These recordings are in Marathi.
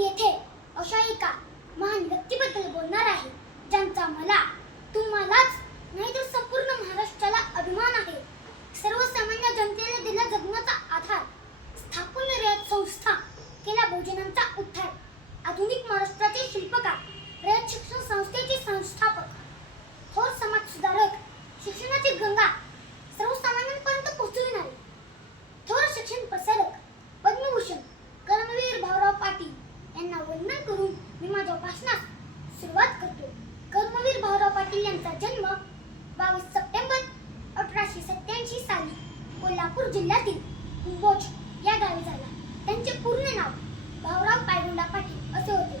येथे पाटील यांचा जन्म बावीस सप्टेंबर अठराशे सत्याऐंशी साली कोल्हापूर जिल्ह्यातील कुंभोज या गावी झाला. त्यांचे पूर्ण नाव भाऊराव पायगुंडा पाटील असे होते.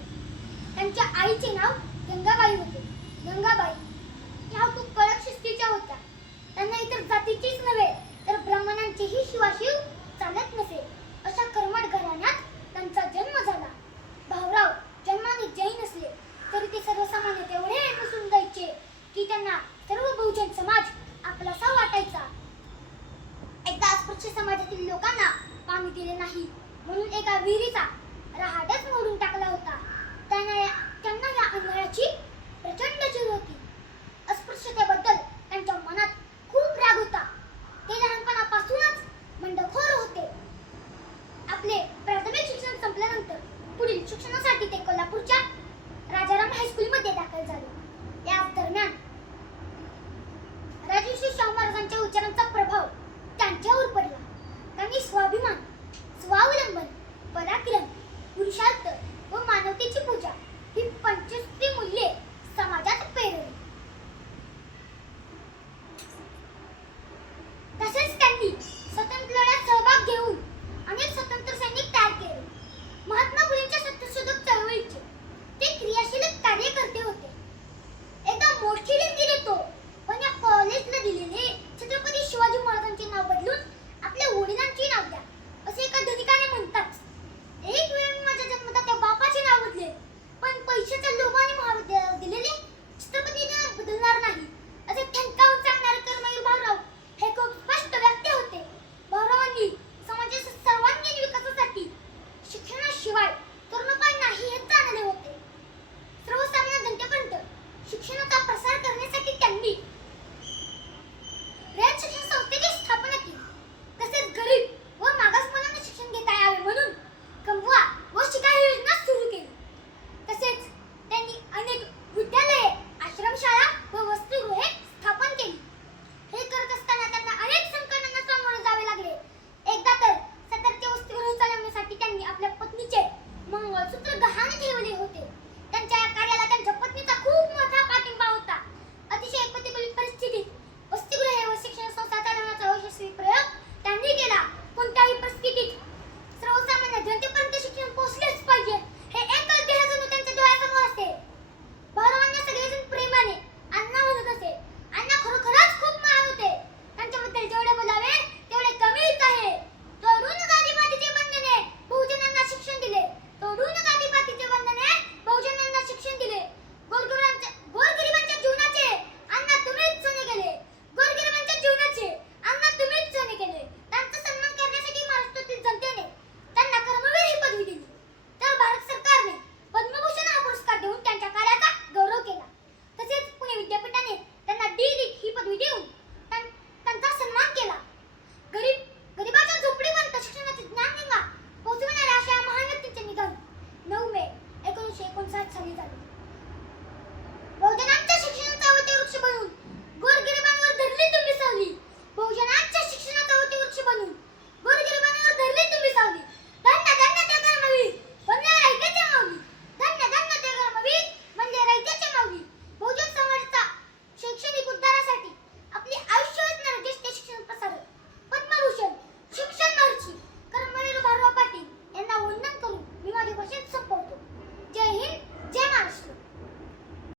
त्यांच्या आईचे नाव गंगाबाई होते. गंगाबाई ह्या खूप कडक शिस्तीच्या होत्या. त्यांना इतर जातीचीच नव्हे तर ब्राह्मणांचीही सर्व बहुजन समाज आपलासा वाटायचा. एकदा अस्पृश्य समाजातील लोकांना पाणी दिले नाही म्हणून एका विहिरीचा रहाटच मोडून टाकला होता. त्यांना या- त्यांना या अंधाराची 就将